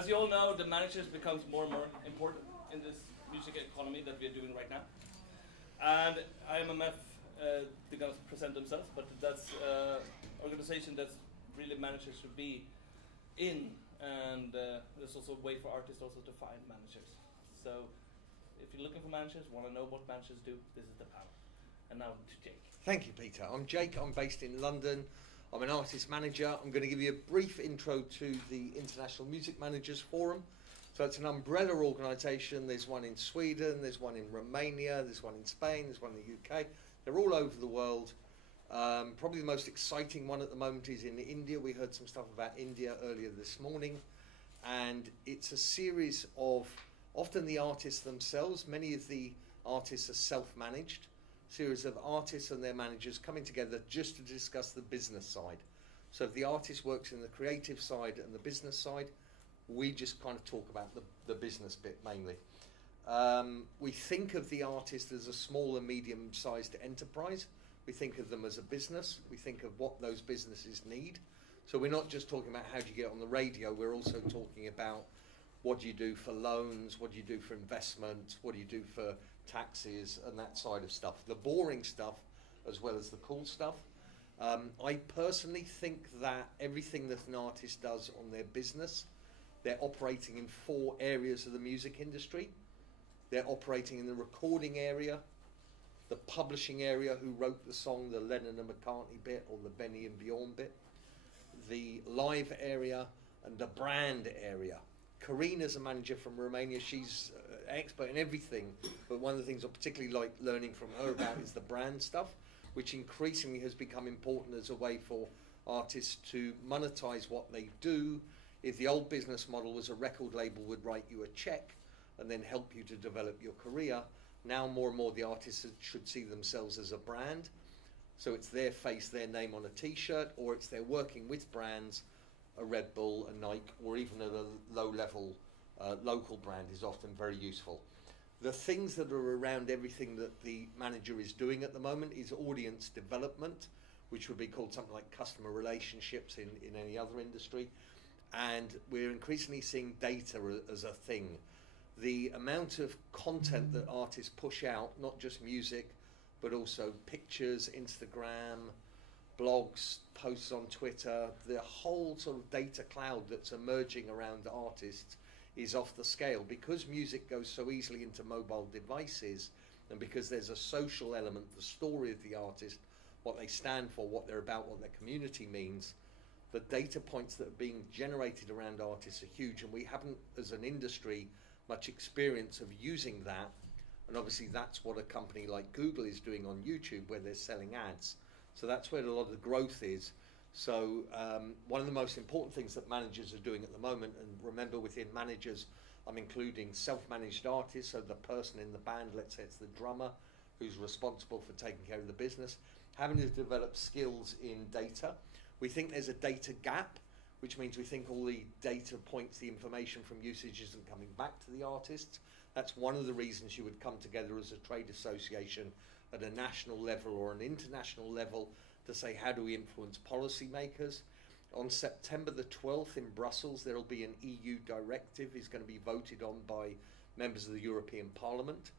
as you all know, the managers becomes more and more important in this music economy that we are doing right now. And IMMF, they're going to present themselves, but that's organization that really managers should be in, and there's also a way for artists also to find managers. So if you're looking for managers, want to know what managers do, this is the panel. And now to Jake. Thank you, Peter. I'm Jake. I'm based in London. I'm an artist manager. I'm going to give you a brief intro to the International Music Managers Forum. So it's an umbrella organisation. There's one in Sweden, there's one in Romania, there's one in Spain, there's one in the UK. They're all over the world. Probably the most exciting one at the moment is in India. We heard some stuff about India earlier this morning. And it's a series of, often the artists themselves, many of the artists are self-managed, series of artists and their managers coming together just to discuss the business side. So if the artist works in the creative side and the business side, we just kind of talk about the business bit mainly. We think of the artist as a small and medium-sized enterprise. We think of them as a business. We think of what those businesses need. So we're not just talking about how do you get on the radio, we're also talking about what do you do for loans, what do you do for investment, what do you do for taxes and that side of stuff. The boring stuff as well as the cool stuff. I personally think that everything that an artist does on their business, they're operating in 4 areas of the music industry. They're operating in the recording area, the publishing area, who wrote the song, the Lennon and McCartney bit or the Benny and Bjorn bit, the live area and the brand area. Karina's a manager from Romania. She's an expert in everything, but one of the things I particularly like learning from her about is the brand stuff, which increasingly has become important as a way for artists to monetize what they do. If the old business model was a record label would write you a check and then help you to develop your career, now more and more the artists should see themselves as a brand. So it's their face, their name on a t-shirt, or it's they're working with brands, a Red Bull, a Nike, or even at a low level local brand is often very useful. The things that are around everything that the manager is doing at the moment is audience development, which would be called something like customer relationships in any other industry. And we're increasingly seeing data as a thing. The amount of content that artists push out, not just music, but also pictures, Instagram, blogs, posts on Twitter, the whole sort of data cloud that's emerging around artists is off the scale. Because music goes so easily into mobile devices, and because there's a social element, the story of the artist, what they stand for, what they're about, what their community means, the data points that are being generated around artists are huge, and we haven't, as an industry, much experience of using that. And obviously that's what a company like Google is doing on YouTube, where they're selling ads. So that's where a lot of the growth is. So one of the most important things that managers are doing at the moment, and remember within managers, I'm including self-managed artists, so the person in the band, let's say it's the drummer, who's responsible for taking care of the business, having to develop skills in data. We think there's a data gap, which means we think all the data points, the information from usage isn't coming back to the artists. That's one of the reasons you would come together as a trade association at a national level or an international level to say, how do we influence policymakers? On September the 12th in Brussels, there will be an EU directive is going to be voted on by members of the European Parliament.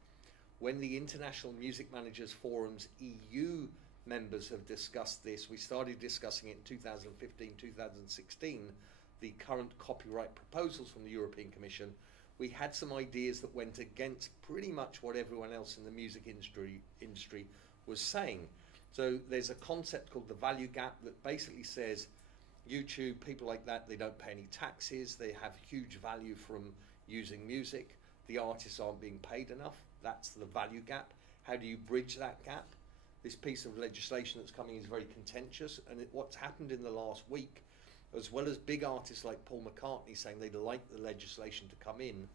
When the International Music Managers Forum's EU members have discussed this, we started discussing it in 2015, 2016, the current copyright proposals from the European Commission. We had some ideas that went against pretty much what everyone else in the music industry was saying. So there's a concept called the value gap that basically says YouTube, people like that, they don't pay any taxes, they have huge value from using music, the artists aren't being paid enough. That's the value gap. How do you bridge that gap? This piece of legislation that's coming is very contentious, and what's happened in the last week, as well as big artists like Paul McCartney saying they'd like the legislation to come in,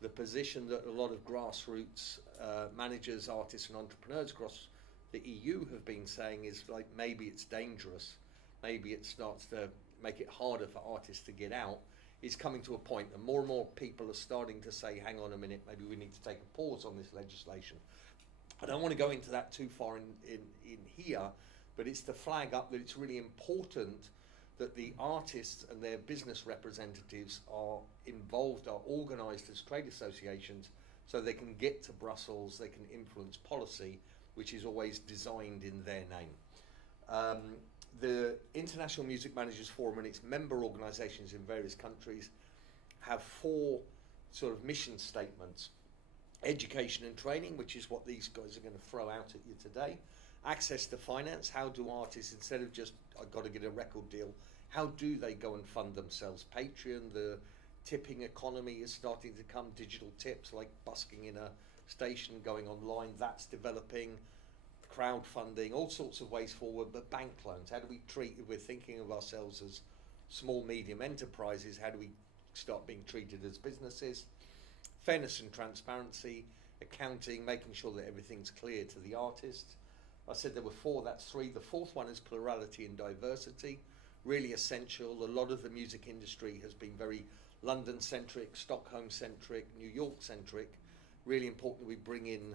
the position that a lot of grassroots managers, artists and entrepreneurs across the EU have been saying is like, maybe it's dangerous, maybe it starts to make it harder for artists to get out, is coming to a point, and more people are starting to say, hang on a minute, maybe we need to take a pause on this legislation. I don't want to go into that too far in here, but it's to flag up that it's really important that the artists and their business representatives are involved, are organised as trade associations, so they can get to Brussels, they can influence policy, which is always designed in their name. The International Music Managers Forum and its member organisations in various countries have 4 sort of mission statements. Education and training, which is what these guys are going to throw out at you today. Access to finance, how do artists, instead of just, I've got to get a record deal, how do they go and fund themselves? Patreon, the tipping economy is starting to come, digital tips like busking in a station, going online, that's developing, crowdfunding, all sorts of ways forward, but bank loans, how do we treat, if we're thinking of ourselves as small, medium enterprises, how do we start being treated as businesses? Fairness and transparency, accounting, making sure that everything's clear to the artists. I said there were 4, that's 3. The 4th one is plurality and diversity, really essential. A lot of the music industry has been very London-centric, Stockholm-centric, New York-centric. Really important that we bring in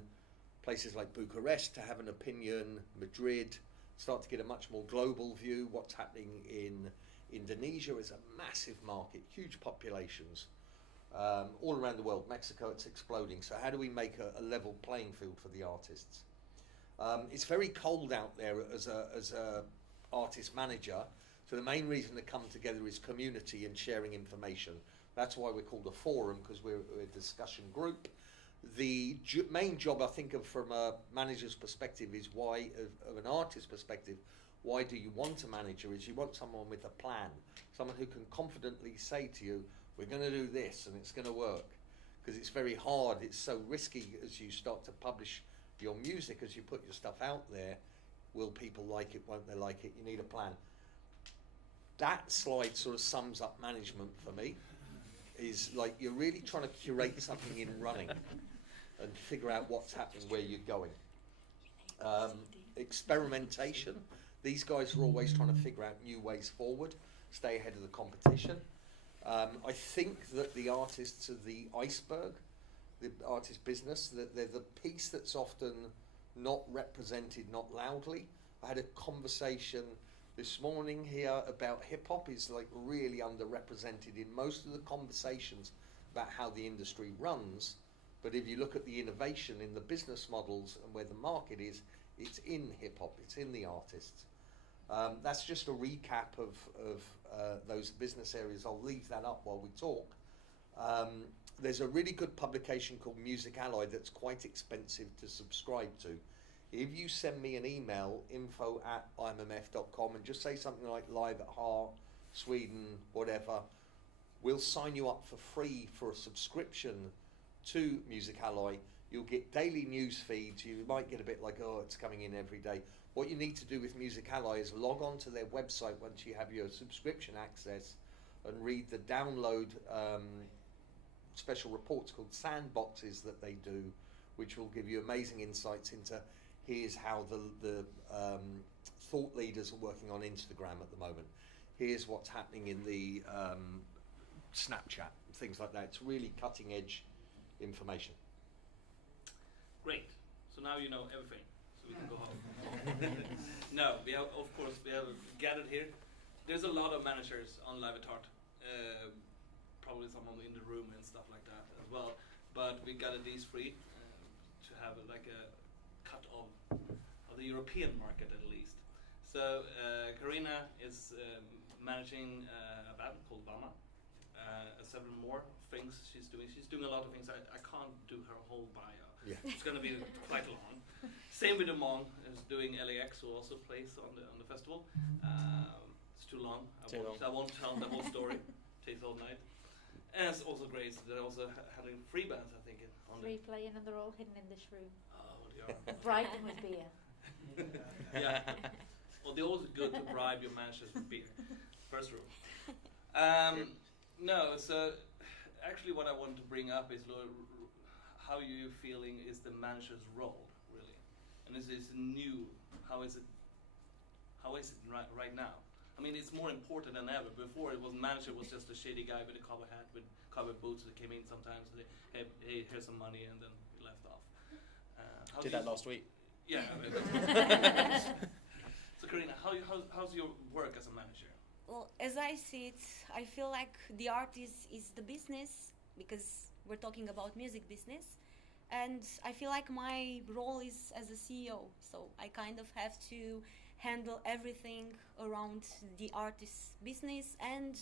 places like Bucharest to have an opinion, Madrid, start to get a much more global view. What's happening in Indonesia is a massive market, huge populations. All around the world, Mexico, it's exploding. So how do we make a level playing field for the artists? It's very cold out there as a artist manager. So the main reason to come together is community and sharing information. That's why we're called a forum, because we're a discussion group. The main job, I think, from a manager's perspective is why, of an artist's perspective, why do you want a manager? Is you want someone with a plan, someone who can confidently say to you, we're going to do this and it's going to work. Because it's very hard, it's so risky as you start to publish your music, as you put your stuff out there. Will people like it, won't they like it? You need a plan. That slide sort of sums up management for me. Is like you're really trying to curate something in running and figure out what's happening, where you're going. Experimentation. These guys are always trying to figure out new ways forward, stay ahead of the competition. I think that the artists are the iceberg, the artist business, that they're the piece that's often not represented, not loudly. I had a conversation this morning here about hip-hop is like really underrepresented in most of the conversations about how the industry runs. But if you look at the innovation in the business models and where the market is, it's in hip-hop, it's in the artists. That's just a recap of those business areas. I'll leave that up while we talk. There's a really good publication called Music Ally that's quite expensive to subscribe to. If you send me an email, info@IMMF.com, and just say something like Live at Heart, Sweden, whatever, we'll sign you up for free for a subscription to Music Ally. You'll get daily news feeds. You might get a bit like, oh, it's coming in every day. What you need to do with Music Ally is log on to their website once you have your subscription access and read the download special reports called sandboxes that they do, which will give you amazing insights into here's how the thought leaders are working on Instagram at the moment. Here's what's happening in the Snapchat, things like that. It's really cutting edge information. Great. So now you know everything. So we can go home. No, we have, of course, we have gathered here. There's a lot of managers on Live at Heart. Probably someone in the room and stuff like that as well. But we gathered these three to have like a cut of the European market at least. So Karina is managing a band called Vama. Several more things she's doing. She's doing a lot of things. I can't do her whole bio. Yeah. It's going to be quite long. Same with Among, who's doing LAX, who also plays on the festival. It's too long. I won't tell the whole story. Takes all night. And it's also great. They're also having free bands, I think. Free playing, and they're all hidden in this room. Oh, they are. Brighton with beer. Yeah. Well, they're always good to bribe your managers with beer. First rule. No, so actually what I want to bring up is how you feeling is the manager's role, really? And is this new? How is it right now? I mean, it's more important than ever. Before, manager was just a shady guy with a cowboy hat, with cowboy boots that came in sometimes. Hey, here's some money, and then he left off. Did that last week. Yeah. So, Karina, how's your work as a manager? Well, as I see it, I feel like the artist is the business, because we're talking about music business, and I feel like my role is as a CEO, so I kind of have to handle everything around the artist's business and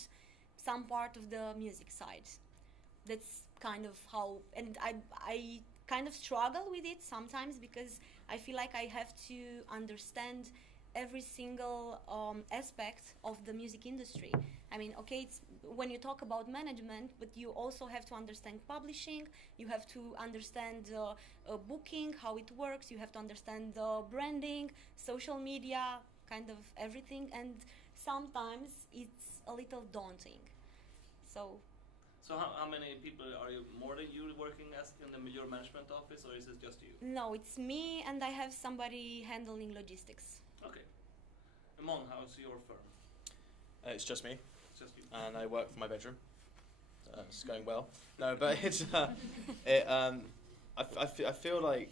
some part of the music side. That's kind of how, and I kind of struggle with it sometimes, because I feel like I have to understand every single aspect of the music industry. I mean, okay, it's when you talk about management, but you also have to understand publishing, you have to understand booking, how it works, you have to understand the branding, social media, kind of everything, and sometimes it's a little daunting. So how many people are you, more than you, working as in your management office, or is it just you? no, it's me, and I have somebody handling logistics. Okay. Amon, how's your firm? It's just me, It's just you. and I work from my bedroom. It's going well. No, but it's I feel like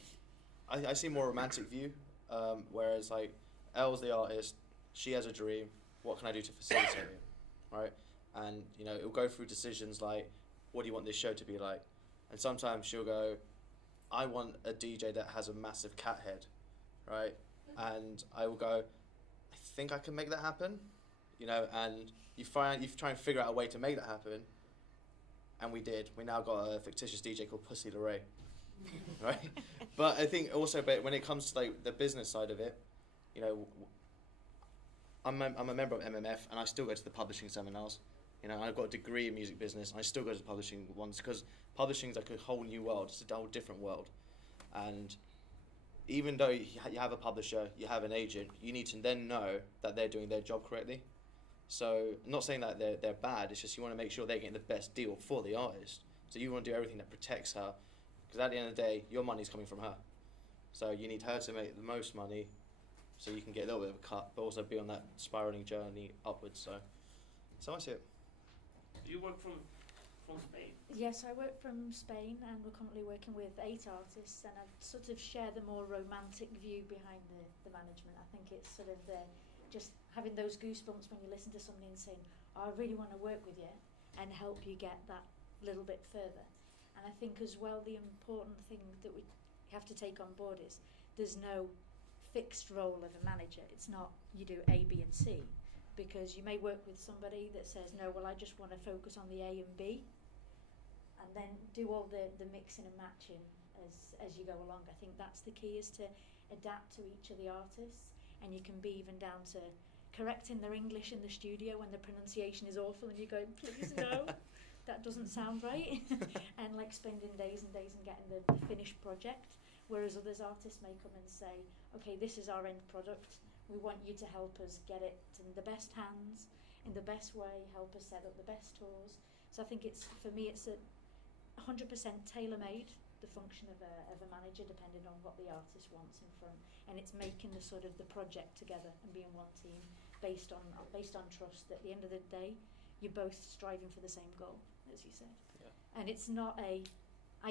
I see more romantic view, whereas like Elle's the artist, she has a dream. What can I do to facilitate it, right? And you know, it'll go through decisions like, what do you want this show to be like? And sometimes she'll go, I want a DJ that has a massive cat head, right? And I will go, I think I can make that happen, you know. And you try and figure out a way to make that happen. And we did. We now got a fictitious DJ called Pussy LeRae, right? But I think also, but when it comes to like the business side of it, you know, I'm a member of IMMF, and I still go to the publishing seminars. You know, I've got a degree in music business, and I still go to the publishing ones, because publishing is like a whole new world. It's a whole different world. And even though you have a publisher, you have an agent, you need to then know that they're doing their job correctly. So I'm not saying that they're bad, it's just you want to make sure they're getting the best deal for the artist. So you want to do everything that protects her, because at the end of the day, your money's coming from her. So you need her to make the most money, so you can get a little bit of a cut, but also be on that spiraling journey upwards. So I see it. You work from Spain. Yes, I work from Spain, and we're currently working with 8 artists, and I sort of share the more romantic view behind the management. I think it's sort of just having those goosebumps when you listen to somebody and saying, oh, I really want to work with you and help you get that little bit further. And I think as well, the important thing that we have to take on board is there's no fixed role of a manager. It's not you do A, B and C, because you may work with somebody that says, no, well, I just want to focus on the A and B, and then do all the mixing and matching as you go along. I think that's the key, is to adapt to each of the artists, and you can be even down to correcting their English in the studio when the pronunciation is awful and you go, please no, that doesn't sound right, and like spending days and days and getting the finished project, whereas others artists may come and say, okay, this is our end product, we want you to help us get it in the best hands, in the best way, help us set up the best tours. So I think it's, for me, it's a 100% tailor-made, the function of a manager, depending on what the artist wants in front, and it's making the sort of the project together and being one team based on trust. At the end of the day, you're both striving for the same goal, as you said. Yeah. And it's not I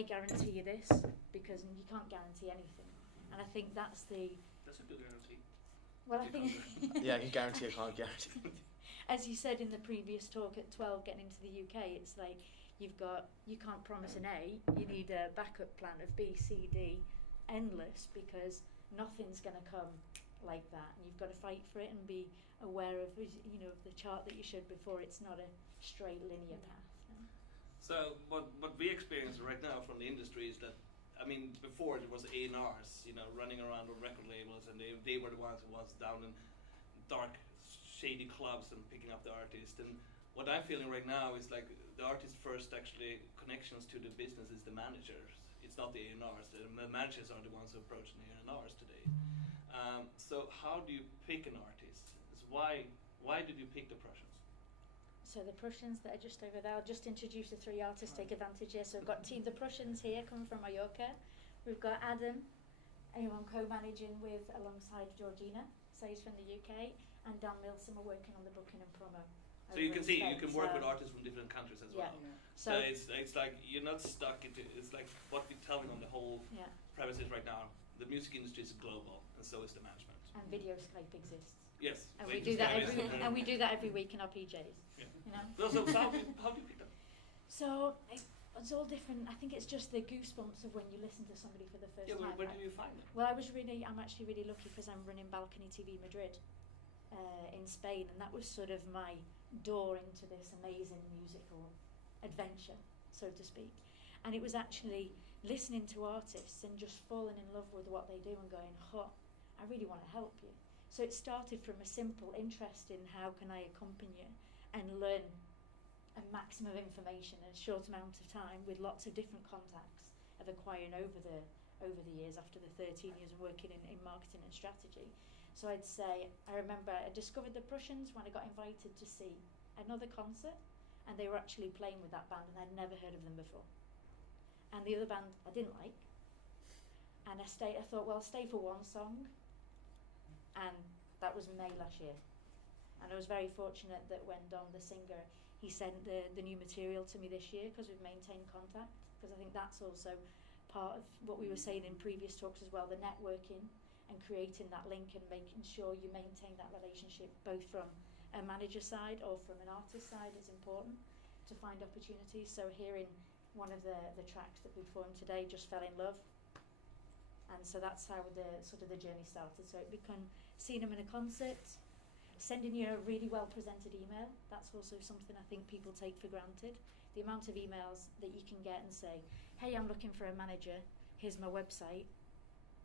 guarantee you this, because you can't guarantee anything. And I think that's a good guarantee. Well, I think Yeah, I can guarantee, I can't guarantee. as you said in the previous talk, at 12 getting into the UK, it's like you can't promise an A, you need a backup plan of B, C, D, endless, because nothing's going to come like that, and you've got to fight for it and be aware of, you know, the chart that you should before. It's not a straight linear path. No? So what we experience right now from the industry is that, I mean, before it was A&Rs, you know, running around with record labels, and they were the ones who was down in dark, shady clubs and picking up the artist. And what I'm feeling right now is like the artist's first actually connections to the business is the managers. It's not the A&Rs. The managers are the ones who approach the A&Rs today. So how do you pick an artist? Why did you pick the Prussians? So the Prussians that are just over there, I'll just introduce the 3 artists, take advantage here. So we've got the Prussians here coming from Mallorca. We've got Adam, who I'm co-managing with alongside Georgina, so he's from the UK, and Dan Milsom are working on the booking and promo. So you can see, you can work with artists from different countries as well. Yeah. So it's like you're not stuck into, it's like what we're telling on the whole premises right now. The music industry is global, and so is the management. And video Skype exists. Yes. And Make we do this that guy every listen. and we do that every week in our PJs. Yeah. You know. So how do you pick them? So it's all different. I think it's just the goosebumps of when you listen to somebody for the first Yeah, time. where do you find them? Well, I'm actually really lucky because I'm running Balcony TV Madrid in Spain, and that was sort of my door into this amazing musical adventure, so to speak. And it was actually listening to artists and just falling in love with what they do and going, I really want to help you. So it started from a simple interest in how can I accompany you and learn a maximum of information in a short amount of time with lots of different contacts of acquiring over the years after the 13 years of working in marketing and strategy. So I'd say, I remember I discovered the Prussians when I got invited to see another concert, and they were actually playing with that band, and I'd never heard of them before. And the other band I didn't like, and I thought, well, I'll stay for one song, and that was May last year. And I was very fortunate that when Don, the singer, he sent the new material to me this year because we've maintained contact, because I think that's also part of what we were saying in previous talks as well, the networking and creating that link and making sure you maintain that relationship both from a manager side or from an artist side is important to find opportunities. So hearing one of the tracks that we performed today, Just Fell in Love, and so that's how the journey started. So it became seeing them in a concert, sending you a really well presented email. That's also something I think people take for granted. The amount of emails that you can get and say, hey, I'm looking for a manager, here's my website,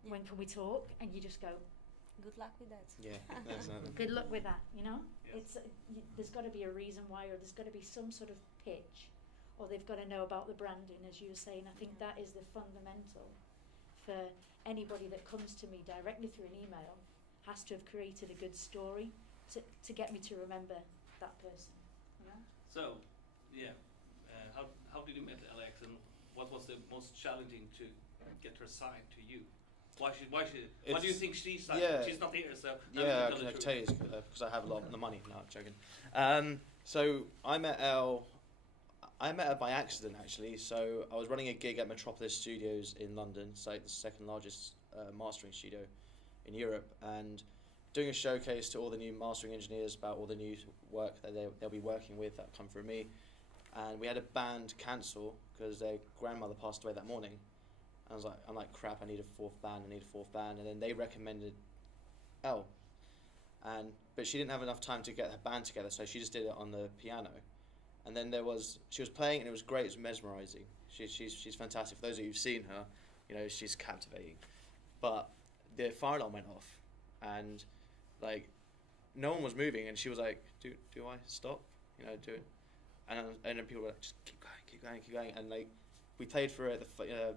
when can we talk? And you just go, Good luck with that. Yeah, that's good luck with that, you know? Yes. There's got to be a reason why, or there's got to be some sort of pitch, or they've got to know about the branding, as you were saying. I think that is the fundamental for anybody that comes to me directly through an email, has to have created a good story to get me to remember that person, you know? So, yeah, how did you meet Alex, and what was the most challenging to get her signed to you? Why do you think she's signed? Yeah. She's not here, so now Yeah, you I can can tell you because I have a lot of the money. No, I'm joking. So I met Elle by accident actually. So I was running a gig at Metropolis Studios in London, so the second largest mastering studio in Europe, and doing a showcase to all the new mastering engineers about all the new work that they'll be working with that come through me. And we had a band cancel because their grandmother passed away that morning. And I'm like, crap, I need a fourth band. And then they recommended Elle. But she didn't have enough time to get her band together, so she just did it on the piano. And then she was playing, and it was great. It was mesmerizing. She's fantastic. For those of you who've seen her, you know, she's captivating. But the fire alarm went off, and like no one was moving, and she was like, do I stop? You know, do it. And then people were like, just keep going, and like we played for it. The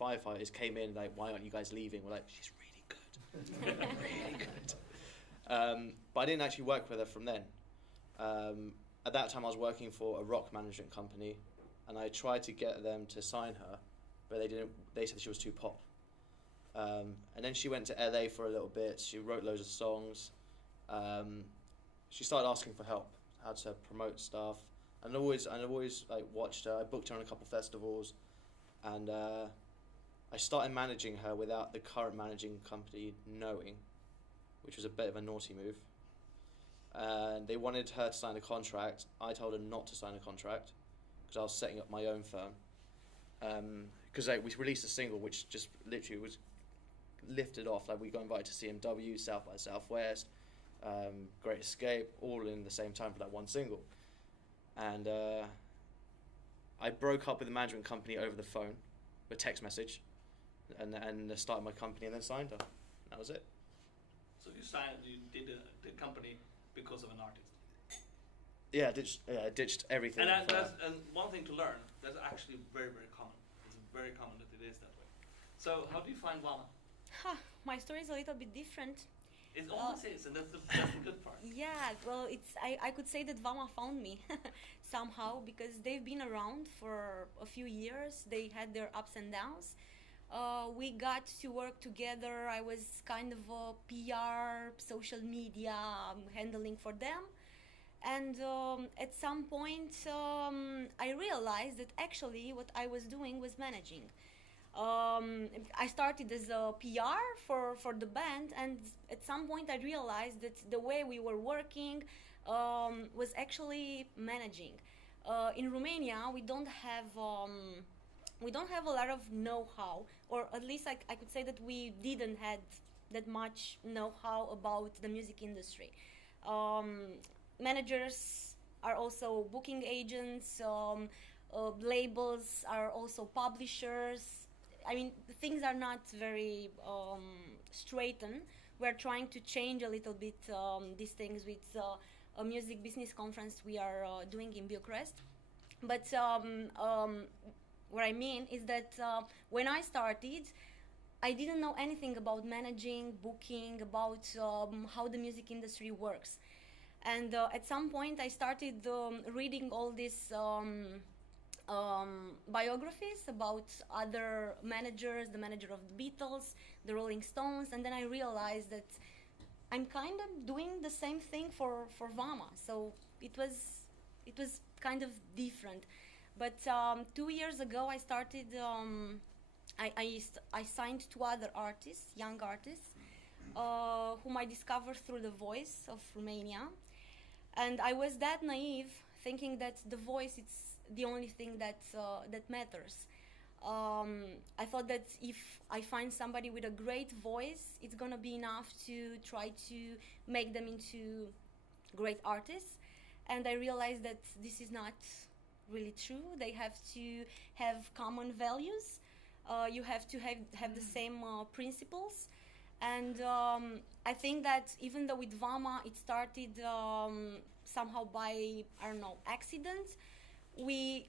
firefighters came in like, why aren't you guys leaving? We're like, she's really good, really good. But I didn't actually work with her from then. At that time, I was working for a rock management company, and I tried to get them to sign her, but they didn't. They said she was too pop. And then she went to LA for a little bit. She wrote loads of songs. She started asking for help, how to promote stuff, and I've always like watched her. I booked her on a couple festivals, and I started managing her without the current managing company knowing, which was a bit of a naughty move. And they wanted her to sign a contract. I told her not to sign a contract because I was setting up my own firm. Because we released a single which just literally was lifted off. Like we got invited to CMW, South by Southwest, Great Escape, all in the same time for that one single. And I broke up with the management company over the phone, with text message, and started my company and then signed her. That was it. So you did the company because of an artist. Yeah, ditched everything. And one thing to learn, that's actually very, very common. It's very common that it is that way. So how do you find Vama? My story is a little bit different. It always is, and that's the good part. Yeah, well, I could say that Vama found me somehow because they've been around for a few years. They had their ups and downs. We got to work together. I was kind of a PR, social media handling for them. And at some point, I realized that actually what I was doing was managing. I started as a PR for the band, and at some point I realized that the way we were working was actually managing. In Romania, we don't have a lot of know-how, or at least I could say that we didn't had that much know-how about the music industry. Managers are also booking agents, labels are also publishers. I mean, things are not very straightened. We're trying to change a little bit these things with a music business conference we are doing in Bucharest. But what I mean is that when I started, I didn't know anything about managing, booking, about how the music industry works. And at some point I started reading all these biographies about other managers, the manager of the Beatles, the Rolling Stones, and then I realized that I'm kind of doing the same thing for VAMA. So it was kind of different. But 2 years ago I started, I signed 2 other artists, young artists, whom I discovered through The Voice of Romania. And I was that naive, thinking that The Voice is the only thing that matters. I thought that if I find somebody with a great voice, it's gonna be enough to try to make them into great artists. And I realized that this is not really true. They have to have common values. You have to have the same principles. And I think that even though with VAMA it started somehow by, I don't know, accident, we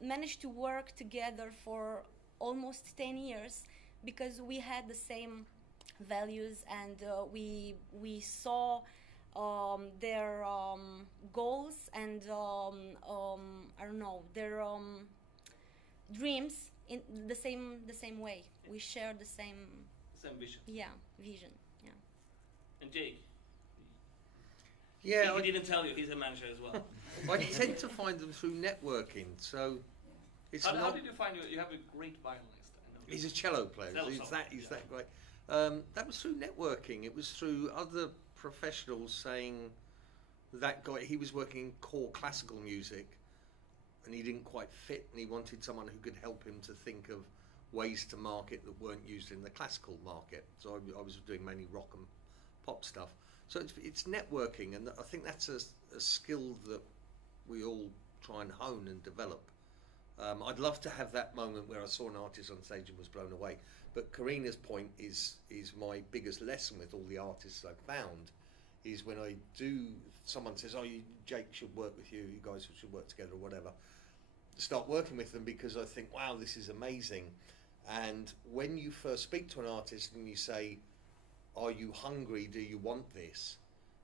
managed to work together for almost 10 years because we had the same values, and we saw their goals and I don't know, their dreams in the same way. We share the same vision. Yeah, vision. Yeah. And Jake? Yeah, he didn't tell you he's a manager as well. I tend to find them through networking. So it's how did you find you have a great violinist? I know. He's a cello player. He's that great. That was through networking. It was through other professionals saying that guy, he was working in core classical music and he didn't quite fit, and he wanted someone who could help him to think of ways to market that weren't used in the classical market. So I was doing mainly rock and pop stuff. So it's networking, and I think that's a skill that we all try and hone and develop. I'd love to have that moment where I saw an artist on stage and was blown away. But Karina's point is my biggest lesson with all the artists I've found, is when someone says, oh, Jake should work with you, you guys should work together or whatever, start working with them, because I think, wow, this is amazing. And when you first speak to an artist and you say, are you hungry, do you want this?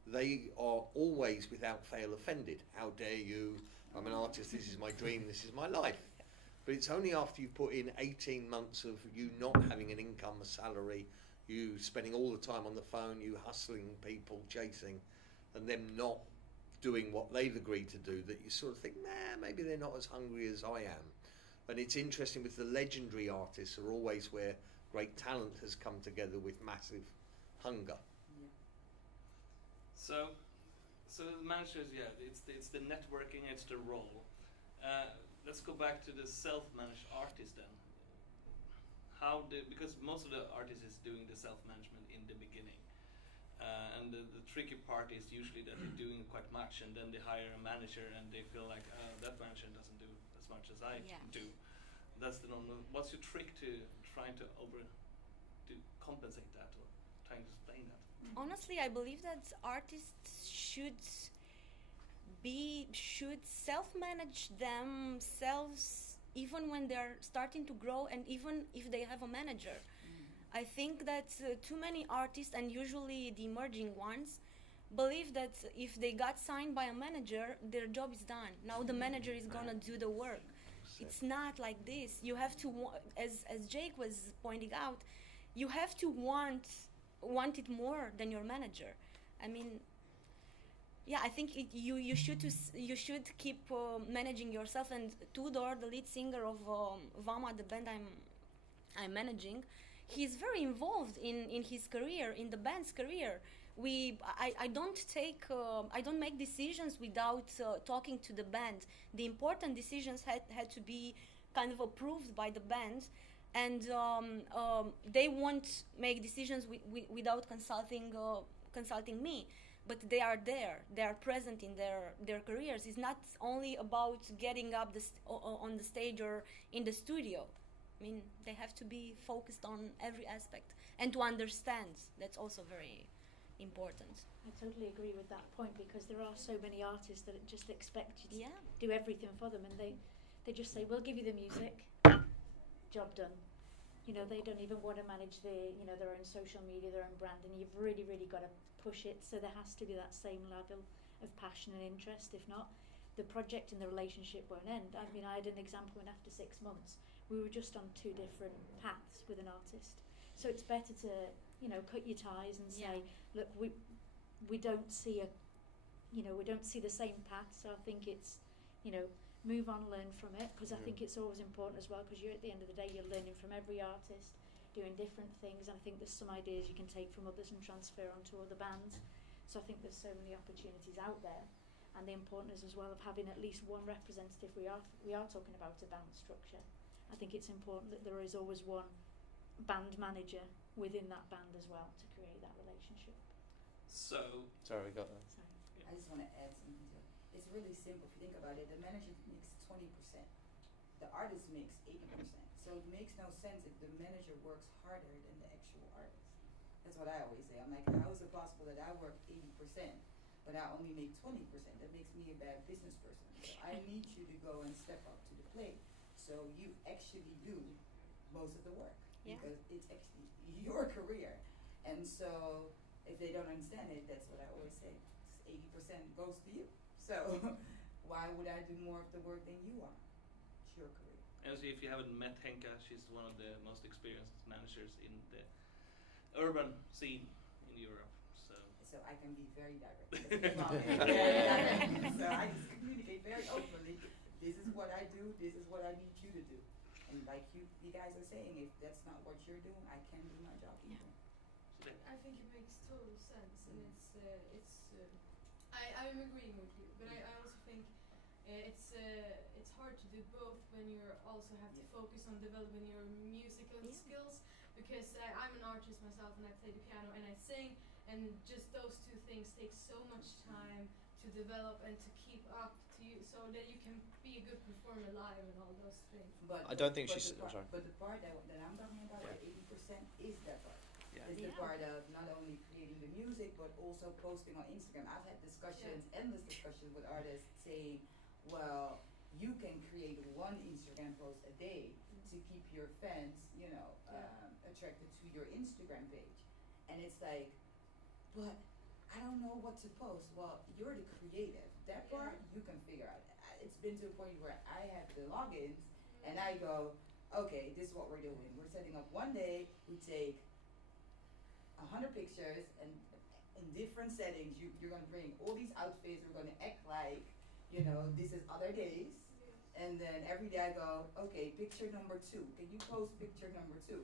They are always without fail offended. How dare you? I'm an artist, this is my dream, this is my life. But it's only after you put in 18 months of you not having an income, a salary, you spending all the time on the phone, you hustling people, chasing, and them not doing what they've agreed to do, that you sort of think, nah, maybe they're not as hungry as I am. And it's interesting with the legendary artists are always where great talent has come together with massive hunger. Yeah. So the managers, yeah, it's the networking, it's the role. Let's go back to the self-managed artist then. Because most of the artists is doing the self-management in the beginning. And the tricky part is usually that they're doing quite much, and then they hire a manager and they feel like, that manager doesn't do as much as I do. That's the normal. What's your trick to trying to compensate that, or trying to explain that? Honestly, I believe that artists should self-manage themselves even when they're starting to grow, and even if they have a manager. I think that too many artists, and usually the emerging ones, believe that if they got signed by a manager, their job is done. Now the manager is gonna do the work. It's not like this. You have to, as Jake was pointing out, you have to want it more than your manager. I mean, yeah, I think you should keep managing yourself. And Tudor, the lead singer of VAMA, the band I'm managing, he's very involved in his career, in the band's career. I don't make decisions without talking to the band. The important decisions had to be kind of approved by the band, and they won't make decisions without consulting me. But they are there. They are present in their careers. It's not only about getting up on the stage or in the studio. I mean, they have to be focused on every aspect and to understand. That's also very important. I totally agree with that point, because there are so many artists that just expect you to do everything for them, and they just say, we'll give you the music, job done. You know, they don't even want to manage their own social media, their own brand, and you've really, really got to push it. So there has to be that same level of passion and interest. If not, the project and the relationship won't end. I mean, I had an example when after 6 months, we were just on 2 different paths with an artist. So it's better to, cut your ties and say, look, we don't see we don't see the same path. So I think it's, move on, learn from it, because I think it's always important as well, because you're at the end of the day, you're learning from every artist, doing different things, and I think there's some ideas you can take from others and transfer onto other bands. So I think there's so many opportunities out there, and the importance as well of having at least one representative. We are talking about a band structure. I think it's important that there is always one band manager within that band as well to create that relationship. So, Sorry, we got that. Sorry. I just want to add something to it. It's really simple. If you think about it, the manager makes 20%. The artist makes 80%. So it makes no sense if the manager works harder than the actual artist. That's what I always say. I'm like, how is it possible that I work 80%, but I only make 20%? That makes me a bad business person. So I need you to go and step up to the plate. So you actually do most of the work, because it's actually your career. And so if they don't understand it, that's what I always say. 80% goes to you. So why would I do more of the work than you are? It's your career. Honestly, if you haven't met Henka, she's one of the most experienced managers in the urban scene in Europe. So I can be very direct. Very direct. So I just communicate very openly. This is what I do. This is what I need you to do. And like you guys are saying, if that's not what you're doing, I can't do my job either. I think it makes total sense, and I'm agreeing with you, but I also think it's hard to do both when you also have to focus on developing your musical skills, because I'm an artist myself, and I play the piano and I sing, and just those 2 things take so much time to develop and to keep up to you, so that you can be a good performer live and all those things. But I don't think but she's. the I'm sorry. But the part that I'm talking about, the 80%, is that part. Yeah. It's the part of not only creating the music, but also posting on Instagram. I've had discussions, endless discussions with artists saying, well, you can create 1 Instagram post a day to keep your fans, attracted to your Instagram page. And it's like, but I don't know what to post. Well, you're the creative. That part you can figure out. It's been to a point where I have the logins and I go, okay, this is what we're doing. We're setting up one day, we take 100 pictures, and in different settings, you're going to bring all these outfits, we're going to act like, this is other days. And then every day I go, okay, picture number 2. Can you post picture number 2?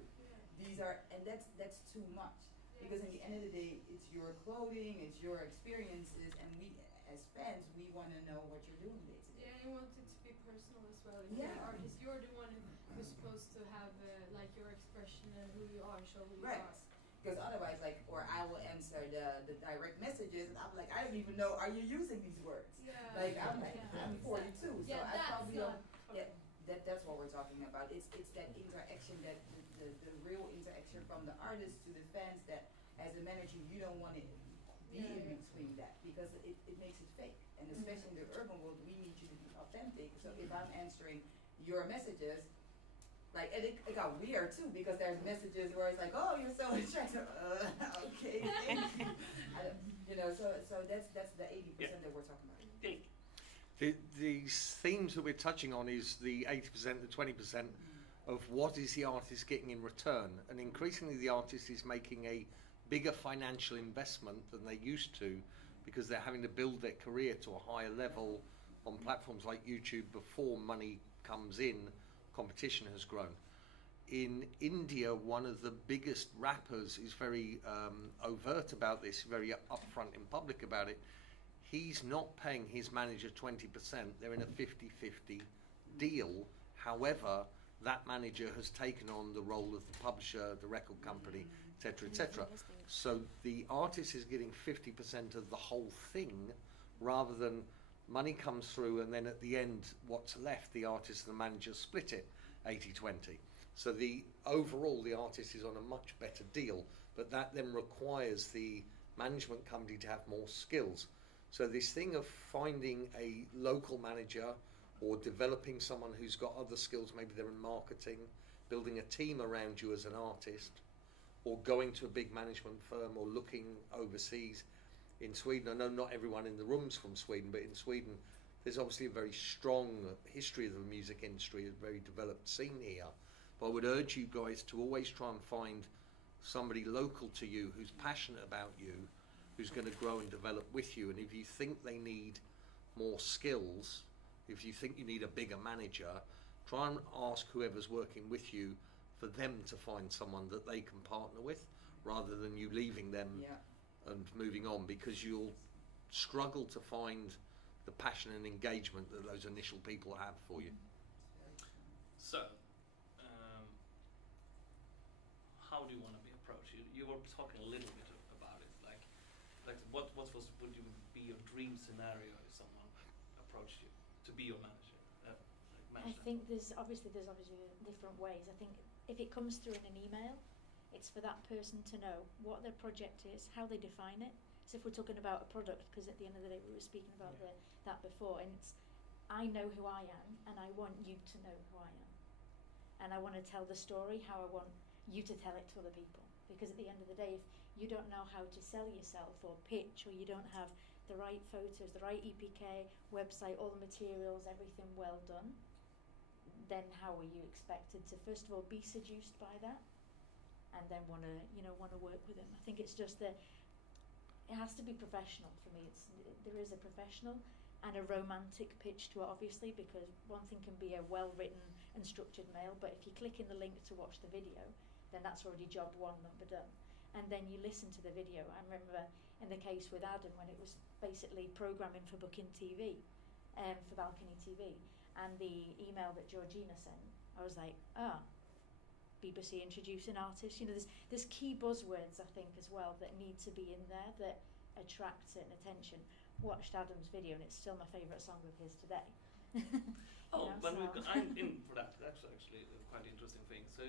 These are, and that's too much. Because in the end of the day, it's your clothing, it's your experiences, and we, as fans, we want to know what you're doing day to day. Yeah, you want it to be personal as well. If you're an artist, you're the one who's supposed to have like your expression and who you are, show who you are. Because otherwise, or I will answer the direct messages, and I'm like, I don't even know, are you using these words? Yeah. Like, I'm 42, so Yeah, I probably don't. okay. That's what we're talking about. It's that interaction, that the real interaction from the artist to the fans, that as a manager, you don't want to be in between that, because it makes it fake. And especially in the urban world, we need you to be authentic. So if I'm answering your messages, like, and it got weird too, because there's messages where it's like, oh, you're so attractive. Okay, thank you. So that's the 80% that we're talking about. These themes that we're touching on is the 80%, the 20% of what is the artist getting in return, and increasingly the artist is making a bigger financial investment than they used to, because they're having to build their career to a higher level on platforms like YouTube before money comes in. Competition has grown. in India, one of the biggest rappers is very overt about this, very upfront in public about it. He's not paying his manager 20%. They're in a 50-50 deal. However, that manager has taken on the role of the publisher, the record company, etc., etc. So the artist is getting 50% of the whole thing, rather than money comes through and then at the end, what's left, the artist and the manager split it 80-20. So the overall, the artist is on a much better deal, but that then requires the management company to have more skills. So this thing of finding a local manager or developing someone who's got other skills, maybe they're in marketing, building a team around you as an artist, or going to a big management firm or looking overseas. In Sweden, I know not everyone in the room's from Sweden, but in Sweden there's obviously a very strong history of the music industry, a very developed scene here. But I would urge you guys to always try and find somebody local to you who's passionate about you, who's going to grow and develop with you. And if you think they need more skills, if you think you need a bigger manager, try and ask whoever's working with you for them to find someone that they can partner with, rather than you leaving them and moving on, because you'll struggle to find the passion and engagement that those initial people have for you. So, how do you want to be approached? You were talking a little bit about it, like what would you be your dream scenario if someone approached you to be your manager? I think there's obviously different ways. I think if it comes through in an email, it's for that person to know what their project is, how they define it. So if we're talking about a product, because at the end of the day we were speaking about that before, and it's, I know who I am and I want you to know who I am. And I want to tell the story how I want you to tell it to other people. Because at the end of the day, if you don't know how to sell yourself or pitch, or you don't have the right photos, the right EPK, website, all the materials, everything well done, then how are you expected to first of all be seduced by that, and then want to work with them? I think it's just that it has to be professional for me. There is a professional and a romantic pitch to it, obviously, because one thing can be a well-written and structured mail, but if you click in the link to watch the video, then that's already job one, number done. And then you listen to the video. I remember in the case with Adam, when it was basically programming for Booking TV, for Balcony TV, and the email that Georgina sent, I was like, BBC introducing artists. There's key buzzwords, I think, as well, that need to be in there that attract certain attention. Watched Adam's video, and it's still my favourite song of his today. I'm in for that. That's actually a quite interesting thing. So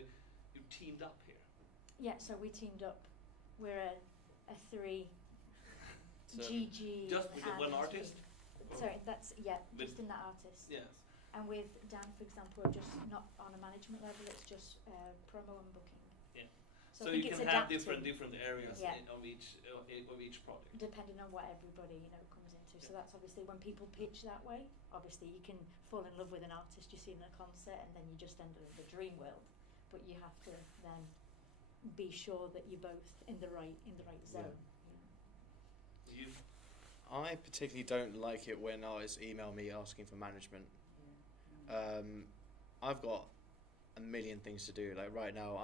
you teamed up here. Yeah, so we teamed up. We're a three. So GG. Just with the one artist? Sorry, that's just in that artist. Yes. And with Dan, for example, we're just not on a management level. It's just promo and booking. Yeah. So So I think you it's can have adapting different areas Yeah. of each project. depending on what everybody comes into. So that's obviously when people pitch that way. Obviously, you can fall in love with an artist you see in a concert, and then you just end up in the dream world. But you have to then be sure that you're both in the right zone. You. I particularly don't like it when artists email me asking for management. I've got a million things to do. Like right now,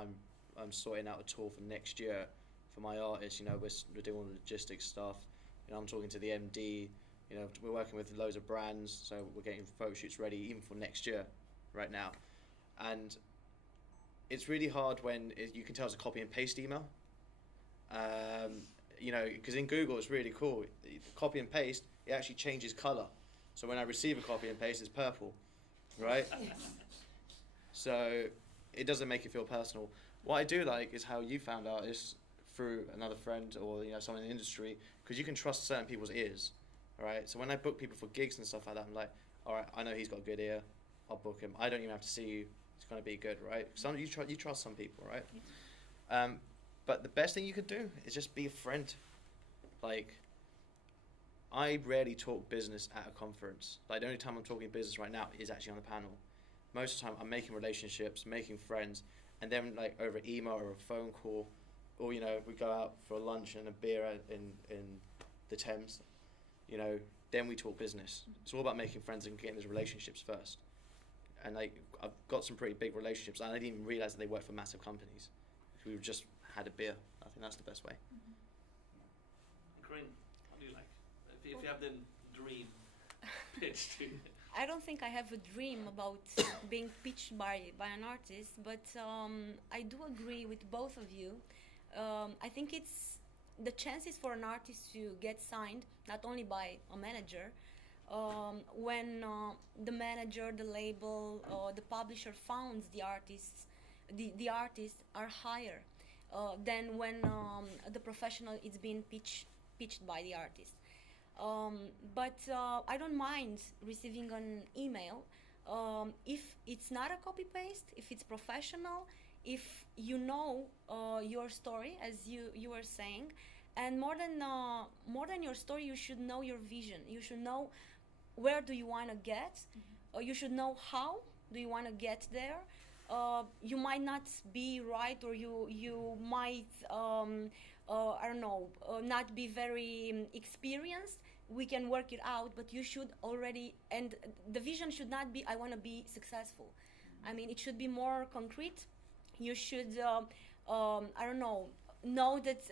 I'm sorting out a tour for next year for my artists. We're doing all the logistics stuff. I'm talking to the MD. We're working with loads of brands, so we're getting photo shoots ready even for next year, right now. And it's really hard when you can tell it's a copy and paste email. Because in Google it's really cool. Copy and paste, it actually changes color. So when I receive a copy and paste, it's purple, right? So it doesn't make it feel personal. What I do like is how you found artists through another friend or someone in the industry, because you can trust certain people's ears, right? So when I book people for gigs and stuff like that, I'm like, all right, I know he's got a good ear. I'll book him. I don't even have to see you. It's going to be good, right? You trust some people, right? But the best thing you could do is just be a friend. Like, I rarely talk business at a conference. Like, the only time I'm talking business right now is actually on the panel. Most of the time, I'm making relationships, making friends, and then like over email or a phone call, or we go out for a lunch and a beer in the Thames. Then we talk business. It's all about making friends and getting those relationships first. and like I've got some pretty big relationships, and I didn't even realize that they work for massive companies. We just had a beer. I think that's the best way. Corinne, how do you like? If you have the dream pitch to I don't think I have a dream about being pitched by an artist, but I do agree with both of you. I think it's the chances for an artist to get signed not only by a manager, when the manager, the label, the publisher founds the artists, the artists are higher than when the professional is being pitched by the artist. But I don't mind receiving an email if it's not a copy paste, if it's professional, if you know your story, as you were saying, and more than your story, you should know your vision. You should know where do you want to get. You should know how do you want to get there. You might not be right, or you might I don't know, not be very experienced. We can work it out, but you should already, and the vision should not be I want to be successful. I mean, it should be more concrete. You should I don't know that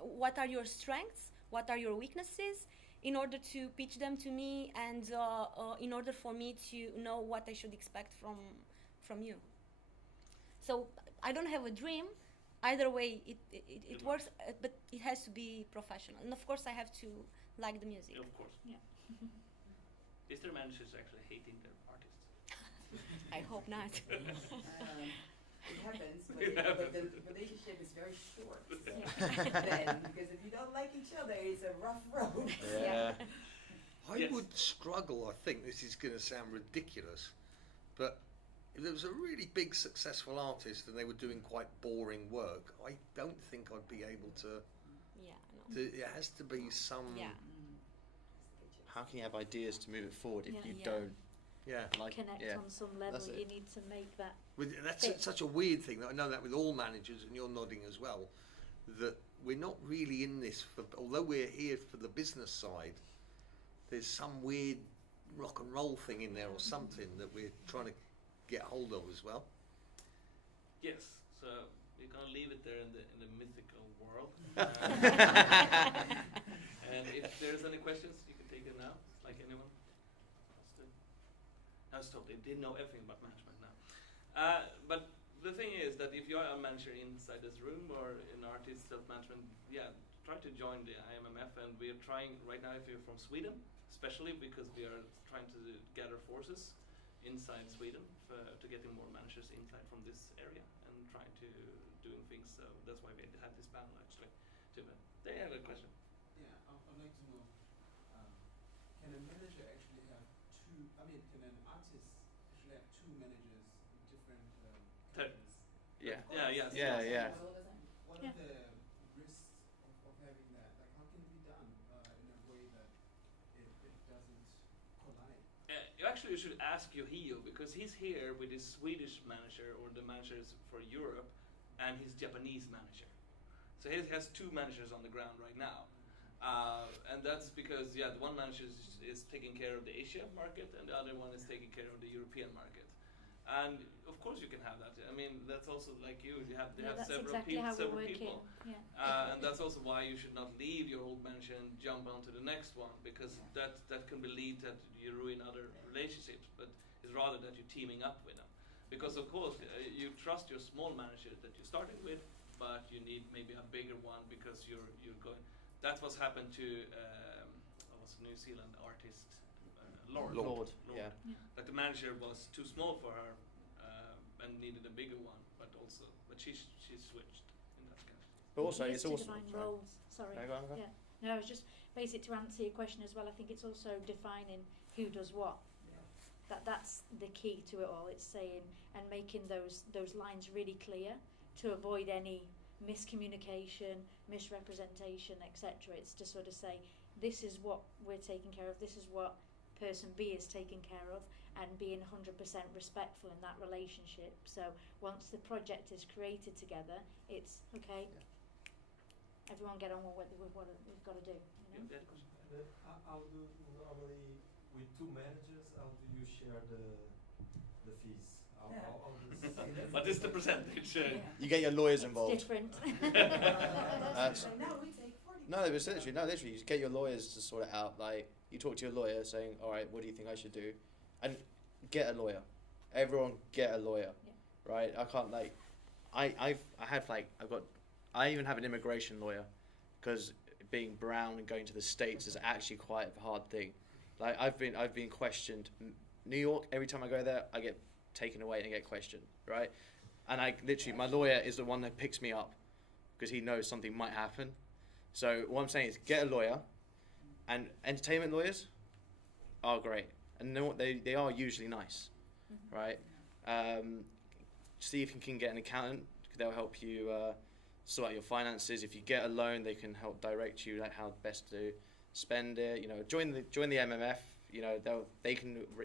what are your strengths, what are your weaknesses, in order to pitch them to me, and in order for me to know what I should expect from you. So I don't have a dream. Either way, it works, but it has to be professional. And of course, I have to like the music. Of course. Yeah. Is there managers actually hating their artists? I hope not. It happens, but the relationship is very short. Then, because if you don't like each other, it's a rough road. Yeah. I Yes. would struggle, I think this is going to sound ridiculous, but if there was a really big successful artist and they were doing quite boring work, I don't think I'd be able to. Yeah, no. It has to be some. Yeah. How can you have ideas to move it forward if Yeah. you Yeah. don't Yeah. like? Connect Yeah. on some level. That's it. You need to make that. That's Fit. such a weird thing. That I know that with all managers, and you're nodding as well, that we're not really in this for. Although we're here for the business side, there's some weird rock and roll thing in there or something that we're trying to get hold of as well. Yes. So we're gonna leave it there in the mythical world. And if there's any questions, you can take it now, like anyone. Now stop. They didn't know everything about management now. But the thing is that if you're a manager inside this room or in artist self-management, yeah, try to join the IMMF. And we are trying right now, if you're from Sweden, especially because we are trying to gather forces inside Sweden to getting more managers inside from this area and trying to doing things. So that's why we had this panel actually. They have a question. Yeah, I'd like to know, can a manager actually have two, can an artist actually have two managers in different countries? Yeah. Yeah, yes, Yeah, yes. yeah. What Yeah. are the risks of having that? Like, how can it be done in a way that it doesn't collide? You actually should ask Yohio, because he's here with his Swedish manager or the managers for Europe and his Japanese manager. So he has two managers on the ground right now. And that's because, the one manager is taking care of the Asia market and the other one is taking care of the European market. And of course you can have that. I mean, that's also like you have That's several, exactly how we're several working. people. Yeah. And that's also why you should not leave your old manager and jump onto the next one, because that can lead that you ruin other relationships. But it's rather that you're teaming up with them, because of course you trust your small manager that you started with, but you need maybe a bigger one because you're going. That's what's happened to New Zealand artist Lord. Yeah. Like the manager was too small for her and needed a bigger one, but she switched in that case. But also, It it's is to also. define sorry. roles. Sorry. No, go on, go on. Yeah. No, it was just basic to answer your question as well. I think it's also defining who does what. That's the key to it all. It's saying and making those lines really clear to avoid any miscommunication, misrepresentation, etc. It's to sort of say, this is what we're taking care of, this is what person B is taking care of, and being 100% respectful in that relationship. So once the project is created together, it's okay. Everyone get on with what we've got to do. You know? How do normally with two managers? How do you share the the fees? Yeah. What is the percentage? You get your lawyers It's involved. different. That's- Now we take 40. No, it was literally, you just get your lawyers to sort it out. Like, you talk to your lawyer saying, all right, what do you think I should do? And get a lawyer. Everyone get a lawyer, right? I can't, like, I even have an immigration lawyer, because being brown and going to the States is actually quite a hard thing. Like, I've been questioned. New York, every time I go there, I get taken away and I get questioned, right? And I literally, my lawyer is the one that picks me up, because he knows something might happen. So what I'm saying is, get a lawyer, and entertainment lawyers are great, and know what they are usually nice, right? See if you can get an accountant; they'll help you sort out your finances. If you get a loan, they can help direct you like how best to spend it. You know, join the IMMF. You know,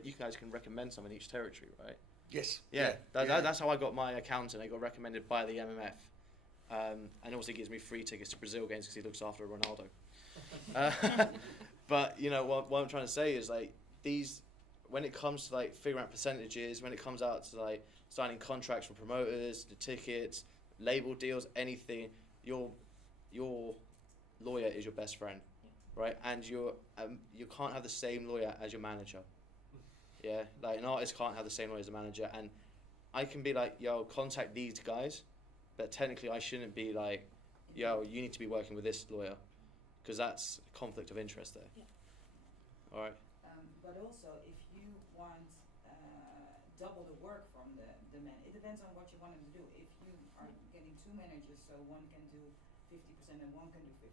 you guys can recommend someone in each territory, right? Yes. Yeah, that's how I got my accountant. I got recommended by the MMF. And also gives me free tickets to Brazil games because he looks after Ronaldo. But you know what I'm trying to say is, like, these, when it comes to like figuring out percentages, when it comes out to like signing contracts for promoters, the tickets, label deals, anything, your lawyer is your best friend, right? And you can't have the same lawyer as your manager. Yeah, like an artist can't have the same lawyer as a manager, and I can be like, yo, contact these guys. But technically, I shouldn't be like, yo, you need to be working with this lawyer, because that's a conflict of interest there. Yeah. All right. But also, if you want double the work from the man, it depends on what you want them to do. If you are getting two managers, so one can do 50% and one can do 50%,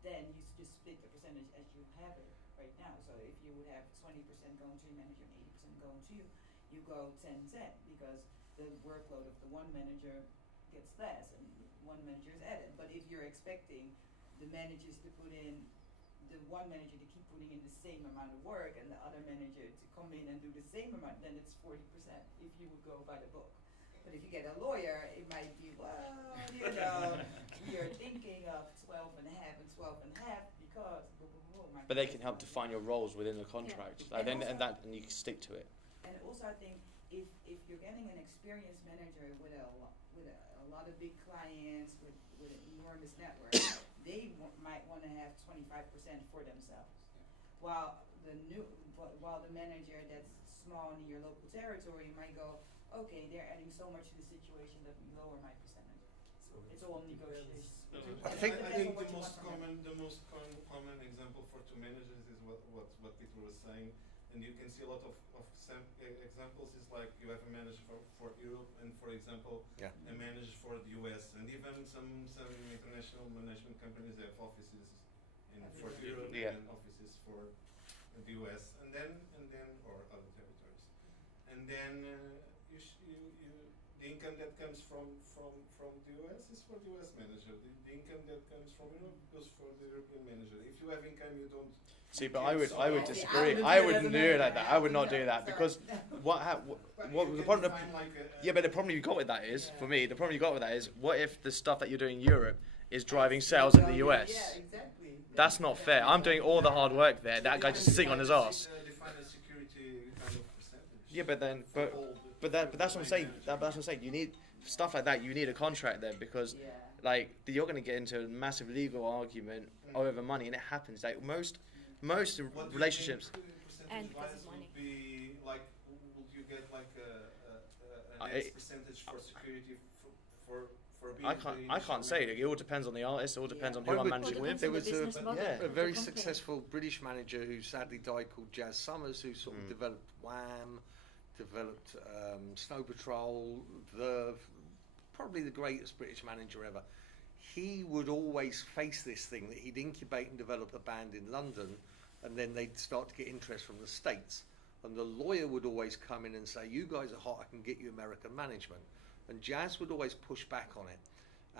then you just split the percentage as you have it right now. So if you would have 20% going to your manager and 80% going to you, you go 10-10, because the workload of the one manager gets less and one manager is added. But if you're expecting the managers to put in, the one manager to keep putting in the same amount of work and the other manager to come in and do the same amount, then it's 40% if you would go by the book. But if you get a lawyer, it might be, well, you know, you're thinking of 12 and a half and 12 and a half because But they can help define your roles within the contract, Yeah. and you can stick to it. And also, I think if you're getting an experienced manager with a lot of big clients with an enormous network, they might want to have 25% for themselves, while the manager that's small in your local territory might go, okay, they're adding so much to the situation, let me lower my percentage. So It's all negotiation. I think the most common example for two managers is what Peter was saying, and you can see a lot of examples is like you have a manager for Europe, and for example, a manager for the US, and even some international management companies have offices for Europe and offices for the US, and then or other territories, and then the income that comes from the US is for the US manager. The income that comes from Europe goes for the European manager. If you have income, you don't. See, but I would disagree. I wouldn't do it like that. I would not do that, because what the problem? But the problem you got with that is, for me, the problem you got with that is, what if the stuff that you're doing in Europe is driving sales in the US? Yeah, exactly. That's not fair. I'm doing all the hard work there. That guy just sitting on his ass. Define a security kind of percentage. Yeah, but that's what I'm saying. That's what I'm saying. You need stuff like that. You need a contract there, because like you're going to get into a massive legal argument over money, and it happens. Like most relationships. And because of money. Would be like, would you get like an X percentage for security for being I can't say. It all depends on the artist. It all depends on who I'm managing with. There was business model a of the very company. successful British manager who sadly died, called Jazz Summers, who sort of developed Wham, developed Snow Patrol, Verve, probably the greatest British manager ever. He would always face this thing that he'd incubate and develop a band in London, and then they'd start to get interest from the States. And the lawyer would always come in and say, you guys are hot, I can get you American management. And Jazz would always push back on it.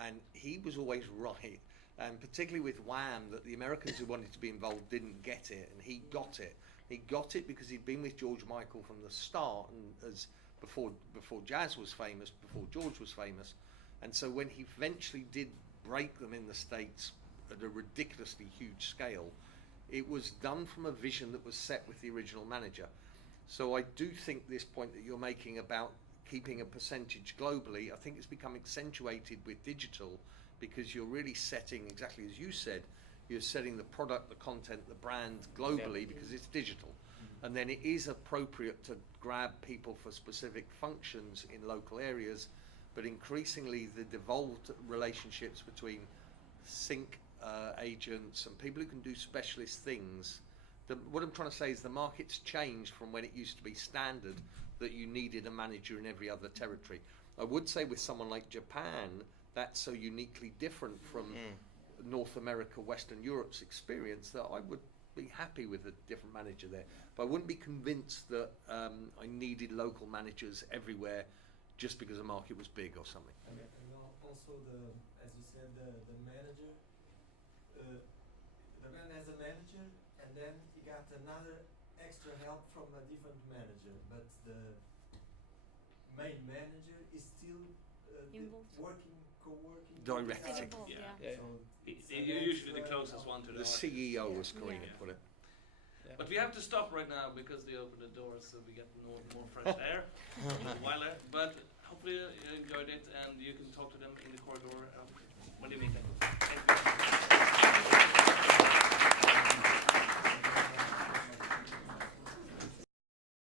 And he was always right. And particularly with Wham, that the Americans who wanted to be involved didn't get it, and he got it. He got it because he'd been with George Michael from the start, and as before Jazz was famous, before George was famous. And so when he eventually did break them in the States at a ridiculously huge scale, it was done from a vision that was set with the original manager. So I do think this point that you're making about keeping a percentage globally, I think it's become accentuated with digital, because you're really setting, exactly as you said, you're setting the product, the content, the brand globally, because it's digital. And then it is appropriate to grab people for specific functions in local areas, but increasingly the devolved relationships between sync agents and people who can do specialist things. What I'm trying to say is the market's changed from when it used to be standard that you needed a manager in every other territory. I would say with someone like Japan, that's so uniquely different from North America, Western Europe's experience, that I would be happy with a different manager there. But I wouldn't be convinced that I needed local managers everywhere just because the market was big or something. And also, as you said, the manager, the man has a manager, and then he got another extra help from a different manager, but the main manager is still working, co-working. Directing. Yeah. So You're usually the closest one to The artist. CEO was Karina put it. But we have to stop right now because they open the doors, so we get more fresh air, wild air. But hopefully you enjoyed it, and you can talk to them in the corridor when you meet them.